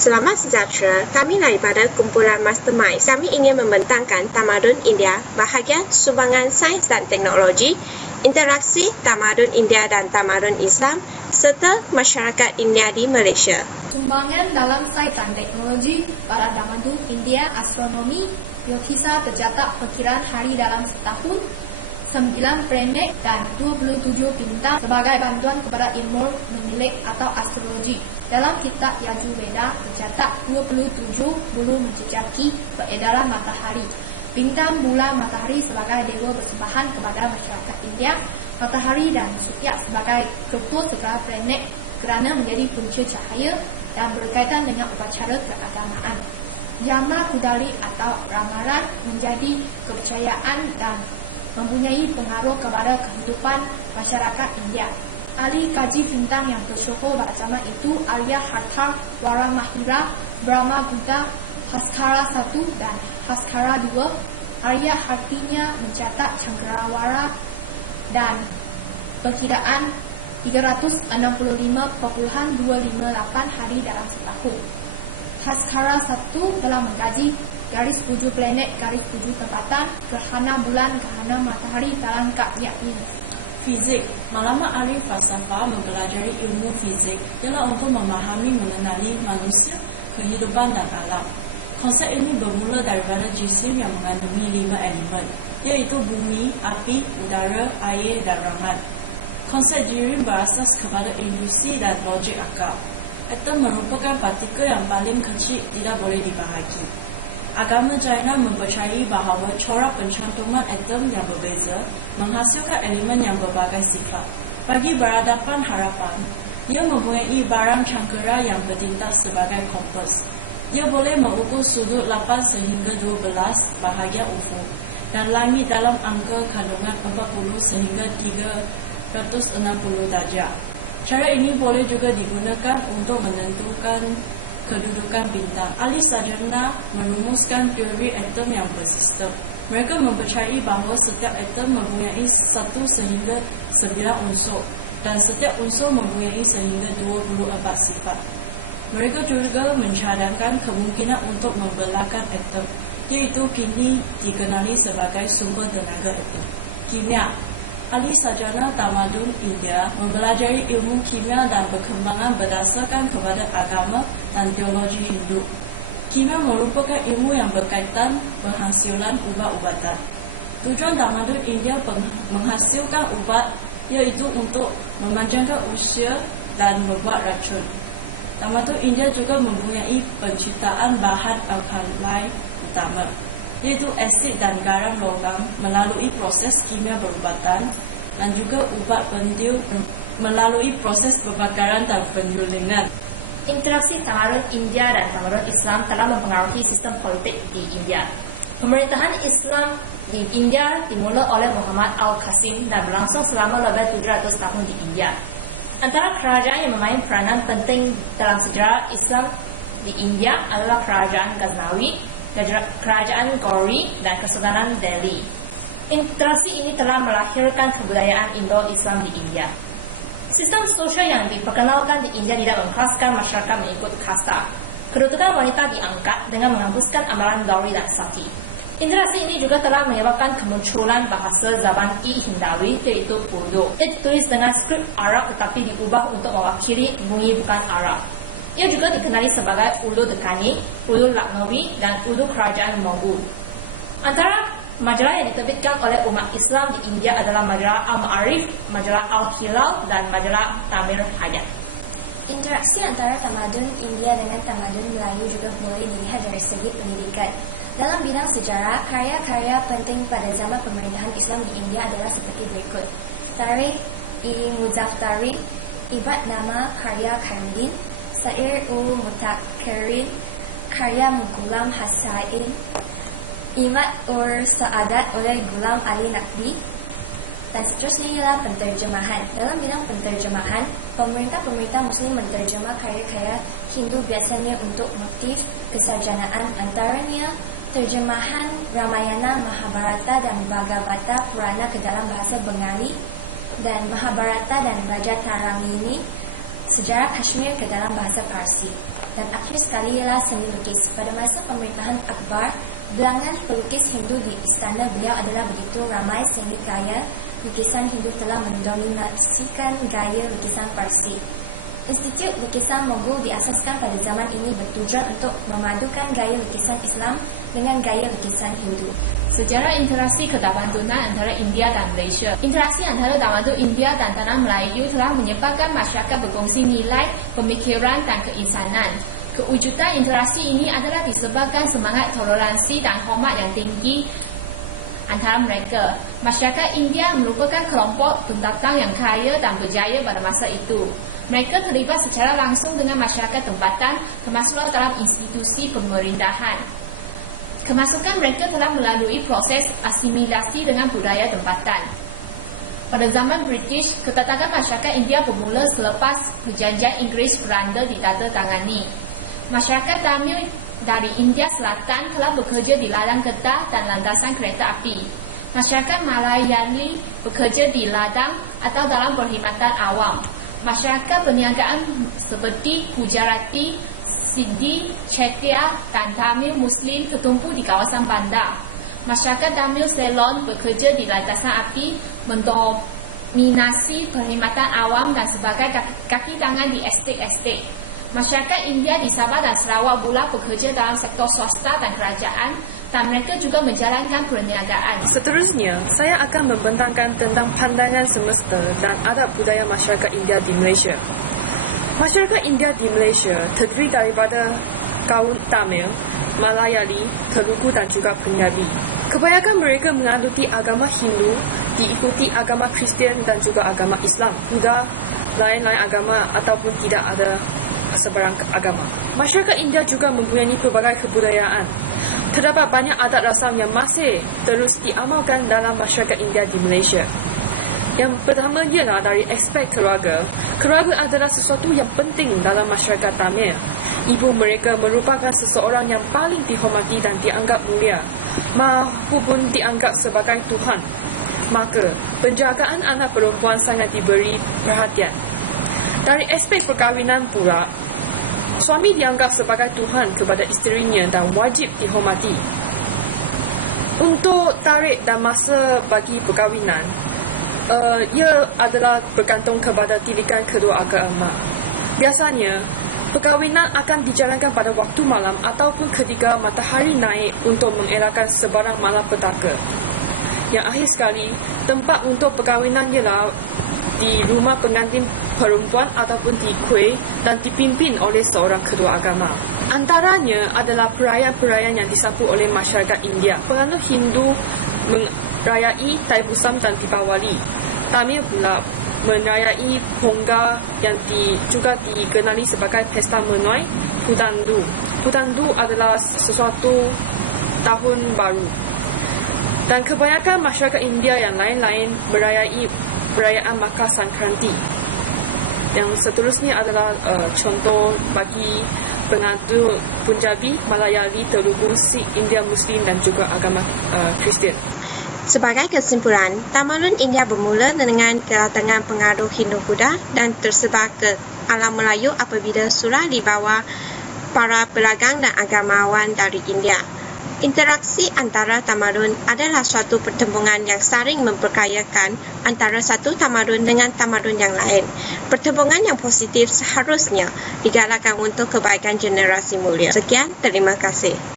Selamat sejahtera, kami daripada kumpulan Mastermind. Kami ingin membentangkan tamadun India, bahagian sumbangan sains dan teknologi, interaksi tamadun India dan tamadun Islam, serta masyarakat India di Malaysia. Sumbangan dalam sains dan teknologi pada tamadun India, astronomi, geofisika tercatat perkiraan hari dalam setahun, 9 planet dan 27 bintang sebagai bantuan kepada ilmu menilik atau astrologi. Dalam kitab Yajurveda tercatat 27 bulu menjejaki peredaran matahari. Bintang, bulan, matahari sebagai dewa bersembahan kepada masyarakat India. Matahari dan Surya sebagai ketua segala planet kerana menjadi punca cahaya dan berkaitan dengan upacara keagamaan. Yama Kudari atau ramalan menjadi kepercayaan dan mempunyai pengaruh kepada kehidupan masyarakat India. Ahli kaji bintang yang tersyukur pada zaman itu Arya Harta, Wara Mahira, Brahma Buddha, Haskara 1 dan Haskara 2. Arya Hartinya mencatat Cangkrawara dan perkiraan 365,258 hari dalam setahun. Haskara 1 telah mengkaji garis 7 planet, garis 7 tempatan, gerhana bulan, gerhana matahari dalam kaknya ini. Fizik. Malama ahli falsafah mempelajari ilmu fizik ialah untuk memahami mengenali manusia, kehidupan dan alam. Konsep ini bermula daripada jisim yang mengandungi 5 elemen, iaitu bumi, api, udara, air dan rangan. Konsep diri berasas kepada induksi dan logik akal. Atom merupakan partikel yang paling kecil, tidak boleh dibahagi. Agama China mempercayai bahawa corak pencantuman atom yang berbeza menghasilkan elemen yang berbagai sifat. Bagi berhadapan harapan, ia mempunyai barang cangkera yang bertindak sebagai kompas. Ia boleh mengukur sudut 8 sehingga 12 bahagian ufuk dan langit dalam angka kandungan 40 sehingga 360 darjah. Cara ini boleh juga digunakan untuk menentukan kedudukan bintang. Ahli sarjana merumuskan teori atom yang bersistem. Mereka mempercayai bahawa setiap atom mempunyai 1 sehingga 9 unsur dan setiap unsur mempunyai sehingga 24 sifat. Mereka juga mencadangkan kemungkinan untuk membelahkan atom, iaitu kini dikenali sebagai sumber tenaga atom. Kimia. Ahli sarjana tamadun India mempelajari ilmu kimia dan perkembangan berdasarkan kepada agama dan teologi Hindu. Kimia merupakan ilmu yang berkaitan penghasilan ubat-ubatan. Tujuan tamadun India menghasilkan ubat iaitu untuk memanjangkan usia dan membuat racun. Tamadun India juga mempunyai penciptaan bahan alkali utama, iaitu asid dan garam logam melalui proses kimia perubatan dan juga ubat pentil melalui proses pembakaran dan penyulingan. Interaksi tamadun India dan tamadun Islam telah mempengaruhi sistem politik di India. Pemerintahan Islam di India dimulai oleh Muhammad Al-Qasim dan berlangsung selama lebih 700 tahun di India. Antara kerajaan yang memainkan peranan penting dalam sejarah Islam di India adalah Kerajaan Ghaznawi, Kerajaan Gauri dan Kesultanan Delhi. Interaksi ini telah melahirkan kebudayaan Indo-Islam di India. Sistem sosial yang diperkenalkan di India tidak mengelaskan masyarakat mengikut kasta. Kedudukan wanita diangkat dengan menghapuskan amalan Gauri dan Sati. Interaksi ini juga telah menyebabkan kemunculan bahasa zaman Hindawi, yaitu Urdu. Ia ditulis dengan skrip Arab tetapi diubah untuk mewakili bunyi bukan Arab. Ia juga dikenali sebagai Urdu Dekkani, Urdu Lucknowi dan Urdu Kerajaan Mongol. Antara majalah yang diterbitkan oleh umat Islam di India adalah majalah Al-Ma'arif, majalah Al-Hilal dan majalah Tamir Hayat. Interaksi antara tamadun India dengan tamadun Melayu juga boleh dilihat dari segi pendidikan. Dalam bidang sejarah, karya-karya penting pada zaman pemerintahan Islam di India adalah seperti berikut: Tarikh-i-Muzaftarin, Ibad Nama karya Khairuddin, Sair-ul-Mutakhirin karya Ghulam Hasain, Imad-ur-Sa'adat oleh Ghulam Ali Naqvi, dan seterusnya ialah penterjemahan. Dalam bidang penterjemahan, pemerintah Muslim menterjemah karya-karya Hindu biasanya untuk motif kesarjanaan, antaranya terjemahan Ramayana, Mahabharata dan Bhagavata Purana ke dalam bahasa Bengali dan Mahabharata dan Raja Taramini, sejarah Kashmir ke dalam bahasa Parsi. Dan akhir sekali ialah seni lukis. Pada masa pemerintahan Akbar, bilangan pelukis Hindu di istana beliau adalah begitu ramai sehingga gaya lukisan Hindu telah mendominasikan gaya lukisan Parsi. Institut Lukisan Mogul diasaskan pada zaman ini bertujuan untuk memadukan gaya lukisan Islam dengan gaya lukisan Hindu. Sejarah interaksi ketambadunan antara India dan Malaysia. Interaksi antara tamadun India dan tanah Melayu telah menyebabkan masyarakat berkongsi nilai, pemikiran dan keinsanan. Kewujudan interaksi ini adalah disebabkan semangat toleransi dan hormat yang tinggi antara mereka. Masyarakat India merupakan kelompok pendatang yang kaya dan berjaya pada masa itu. Mereka terlibat secara langsung dengan masyarakat tempatan, termasuklah dalam institusi pemerintahan. Kemasukan mereka telah melalui proses asimilasi dengan budaya tempatan. Pada zaman British, ketatakan masyarakat India bermula selepas perjanjian Inggeris-Belanda ditandatangani. Masyarakat Tamil dari India Selatan telah bekerja di ladang getah dan landasan kereta api. Masyarakat Malayali bekerja di ladang atau dalam perkhidmatan awam. Masyarakat perniagaan seperti Gujarati, Sindhi, Chettiar dan Tamil Muslim tertumpu di kawasan bandar. Masyarakat Tamil Ceylon bekerja di landasan api, mendominasi perkhidmatan awam dan sebagai kaki tangan di estate-estate. Masyarakat India di Sabah dan Sarawak pula bekerja dalam sektor swasta dan kerajaan, dan mereka juga menjalankan perniagaan. Seterusnya, saya akan membentangkan tentang pandangan semesta dan adab budaya masyarakat India di Malaysia. Masyarakat India di Malaysia terdiri daripada kaum Tamil, Malayali, Telugu dan juga Punjabi. Kebanyakan mereka menganuti agama Hindu, diikuti agama Kristian dan juga agama Islam. Buddha, lain-lain agama ataupun tidak ada sebarang agama. Masyarakat India juga mempunyai pelbagai kebudayaan. Terdapat banyak adat rasam yang masih terus diamalkan dalam masyarakat India di Malaysia. Yang pertama ialah dari aspek keluarga. Keluarga adalah sesuatu yang penting dalam masyarakat Tamil. Ibu mereka merupakan seseorang yang paling dihormati dan dianggap mulia, maupun dianggap sebagai Tuhan. Maka, penjagaan anak perempuan sangat diberi perhatian. Dari aspek perkahwinan pula, suami dianggap sebagai Tuhan kepada isterinya dan wajib dihormati. Untuk tarikh dan masa bagi perkahwinan, ia adalah bergantung kepada tilikan kedua agama. Biasanya, perkahwinan akan dijalankan pada waktu malam ataupun ketika matahari naik untuk mengelakkan sebarang malapetaka. Yang akhir sekali, tempat untuk perkahwinan ialah di rumah pengantin perempuan ataupun di kuil dan dipimpin oleh seorang kedua agama. Antaranya adalah perayaan-perayaan yang disapu oleh masyarakat India. Penganut Hindu merayai Taipusam dan Deepawali. Tamil pula merayai Pongal yang juga dikenali sebagai Pesta Menuai Putandu. Putandu adalah sesuatu tahun baru. Dan kebanyakan masyarakat India yang lain-lain merayai perayaan Makar Sankranti. Yang seterusnya adalah contoh bagi penganut Punjabi, Malayali, Telugu, Sikh, India Muslim dan juga agama Kristian. Sebagai kesimpulan, tamadun India bermula dengan kedatangan pengaruh Hindu-Buddha dan tersebar ke alam Melayu apabila surah dibawa para pelagang dan agamawan dari India. Interaksi antara tamadun adalah suatu pertembungan yang saling memperkayakan antara satu tamadun dengan tamadun yang lain. Pertembungan yang positif seharusnya digalakkan untuk kebaikan generasi mulia. Sekian, terima kasih.